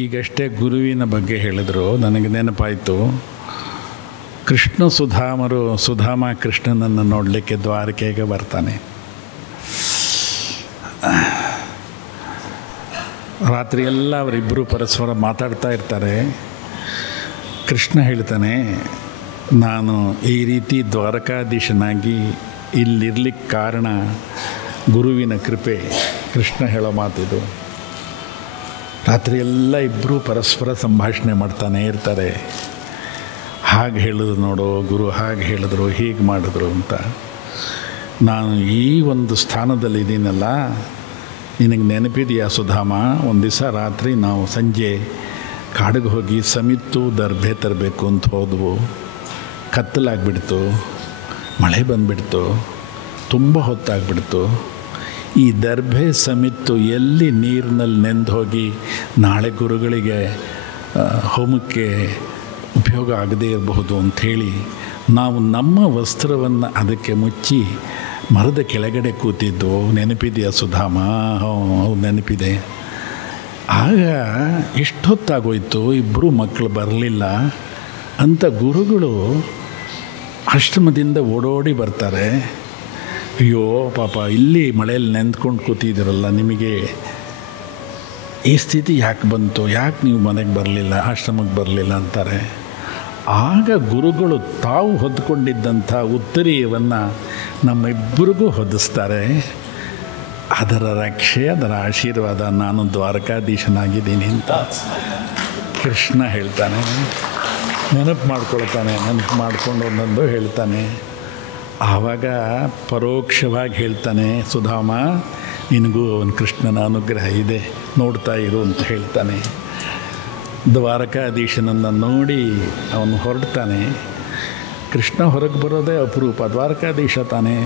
ಈಗಷ್ಟೇ ಗುರುವಿನ ಬಗ್ಗೆ ಹೇಳಿದರು. ನನಗೆ ನೆನಪಾಯಿತು, ಕೃಷ್ಣ ಸುಧಾಮ ಕೃಷ್ಣನನ್ನು ನೋಡಲಿಕ್ಕೆ ದ್ವಾರಕೆಗೆ ಬರ್ತಾನೆ. ರಾತ್ರಿಯೆಲ್ಲ ಅವರಿಬ್ಬರು ಪರಸ್ಪರ ಮಾತಾಡ್ತಾ ಇರ್ತಾರೆ. ಕೃಷ್ಣ ಹೇಳ್ತಾನೆ, ನಾನು ಈ ರೀತಿ ದ್ವಾರಕಾಧೀಶನಾಗಿ ಇಲ್ಲಿರ್ಲಿಕ್ಕೆ ಕಾರಣ ಗುರುವಿನ ಕೃಪೆ. ಕೃಷ್ಣ ಹೇಳೋ ಮಾತಿದು. ರಾತ್ರಿಯೆಲ್ಲ ಇಬ್ಬರು ಪರಸ್ಪರ ಸಂಭಾಷಣೆ ಮಾಡ್ತಾನೆ ಇರ್ತಾರೆ. ಹಾಗೆ ಹೇಳಿದ್ರು ನೋಡು ಗುರು, ಹಾಗೆ ಹೇಳಿದ್ರು, ಹೀಗೆ ಮಾಡಿದ್ರು ಅಂತ. ನಾನು ಈ ಒಂದು ಸ್ಥಾನದಲ್ಲಿದ್ದೀನಲ್ಲ, ನಿನಗೆ ನೆನಪಿದೆಯಾ ಸುಧಾಮ? ಒಂದು ದಿವಸ ರಾತ್ರಿ ನಾವು ಸಂಜೆ ಕಾಡಿಗೆ ಹೋಗಿ ಸಮಿತ್ತು ದರ್ಭೆ ತರಬೇಕು ಅಂತ ಹೋದವು. ಕತ್ತಲಾಗ್ಬಿಡ್ತು, ಮಳೆ ಬಂದುಬಿಡ್ತು, ತುಂಬ ಹೊತ್ತಾಗ್ಬಿಡ್ತು. ಈ ದರ್ಭೆ ಸಮಿತ್ತು ಎಲ್ಲಿ ನೀರಿನಲ್ಲಿ ನೆಂದು ಹೋಗಿ ನಾಳೆ ಗುರುಗಳಿಗೆ ಹೋಮಕ್ಕೆ ಉಪಯೋಗ ಆಗದೇ ಇರಬಹುದು ಅಂಥೇಳಿ ನಾವು ನಮ್ಮ ವಸ್ತ್ರವನ್ನು ಅದಕ್ಕೆ ಮುಚ್ಚಿ ಮರದ ಕೆಳಗಡೆ ಕೂತಿದ್ದು. ನೆನಪಿದೆಯಾ ಸುಧಾಮ? ಹೌದು ನೆನಪಿದೆ. ಆಗ ಇಷ್ಟೊತ್ತಾಗೋಯ್ತು, ಇಬ್ಬರು ಮಕ್ಕಳು ಬರಲಿಲ್ಲ ಅಂತ ಗುರುಗಳು ಆಶ್ರಮದಿಂದ ಓಡೋಡಿ ಬರ್ತಾರೆ. ಅಯ್ಯೋ ಪಾಪ, ಇಲ್ಲಿ ಮಳೆಯಲ್ಲಿ ನೆಂದ್ಕೊಂಡು ಕೂತಿದ್ದೀರಲ್ಲ, ನಿಮಗೆ ಈ ಸ್ಥಿತಿ ಯಾಕೆ ಬಂತು? ಯಾಕೆ ನೀವು ಮನೆಗೆ ಬರಲಿಲ್ಲ, ಆಶ್ರಮಕ್ಕೆ ಬರಲಿಲ್ಲ ಅಂತಾರೆ. ಆಗ ಗುರುಗಳು ತಾವು ಹೊದ್ಕೊಂಡಿದ್ದಂಥ ಉತ್ತರೀಯವನ್ನು ನಮ್ಮಿಬ್ಬರಿಗೂ ಹೊದಿಸ್ತಾರೆ. ಅದರ ರಕ್ಷೆ, ಅದರ ಆಶೀರ್ವಾದ, ನಾನು ದ್ವಾರಕಾಧೀಶನಾಗಿದ್ದೀನಿ ಅಂತ ಕೃಷ್ಣ ಹೇಳ್ತಾನೆ. ನೆನಪು ಮಾಡ್ಕೊಳ್ತಾನೆ, ನೆನಪು ಮಾಡಿಕೊಂಡು ಒಂದೊಂದು ಹೇಳ್ತಾನೆ. ಆವಾಗ ಪರೋಕ್ಷವಾಗಿ ಹೇಳ್ತಾನೆ, ಸುಧಾಮ ನಿನಗೂ ಒಂದು ಕೃಷ್ಣನ ಅನುಗ್ರಹ ಇದೆ, ನೋಡ್ತಾ ಇರು ಅಂತ ಹೇಳ್ತಾನೆ. ದ್ವಾರಕಾಧೀಶನನ್ನು ನೋಡಿ ಅವನು ಹೊರಡ್ತಾನೆ. ಕೃಷ್ಣ ಹೊರಗೆ ಬರೋದೇ ಅಪರೂಪ, ದ್ವಾರಕಾಧೀಶ ತಾನೇ.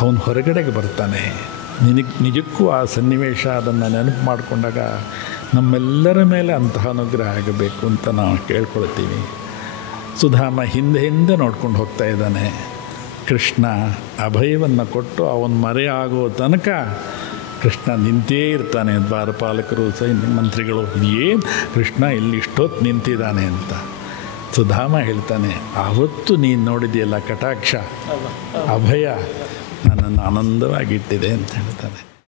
ಅವನು ಹೊರಗಡೆಗೆ ಬರ್ತಾನೆ. ನಿಜಕ್ಕೂ ಆ ಸನ್ನಿವೇಶ ಅದನ್ನು ನೆನಪು ಮಾಡಿಕೊಂಡಾಗ ನಮ್ಮೆಲ್ಲರ ಮೇಲೆ ಅಂತಹ ಅನುಗ್ರಹ ಆಗಬೇಕು ಅಂತ ನಾವು ಕೇಳ್ಕೊಳ್ತೀವಿ. ಸುಧಾಮ ಹಿಂದೆ ನೋಡ್ಕೊಂಡು ಹೋಗ್ತಾ ಇದ್ದಾನೆ. ಕೃಷ್ಣ ಅಭಯವನ್ನು ಕೊಟ್ಟು ಅವನ ಮರೆ ಆಗೋ ತನಕ ಕೃಷ್ಣ ನಿಂತೇ ಇರ್ತಾನೆ. ದ್ವಾರಪಾಲಕರು, ಸೈನ್ಯ ಮಂತ್ರಿಗಳು, ಏನು ಕೃಷ್ಣ ಇಲ್ಲಿ ಇಷ್ಟೊತ್ತು ನಿಂತಿದ್ದಾನೆ ಅಂತ. ಸುಧಾಮ ಹೇಳ್ತಾನೆ, ಆವತ್ತು ನೀನು ನೋಡಿದೆಯಲ್ಲ ಕಟಾಕ್ಷ, ಅಭಯ ನನ್ನನ್ನು ಆನಂದವಾಗಿಟ್ಟಿದೆ ಅಂತ ಹೇಳ್ತಾನೆ.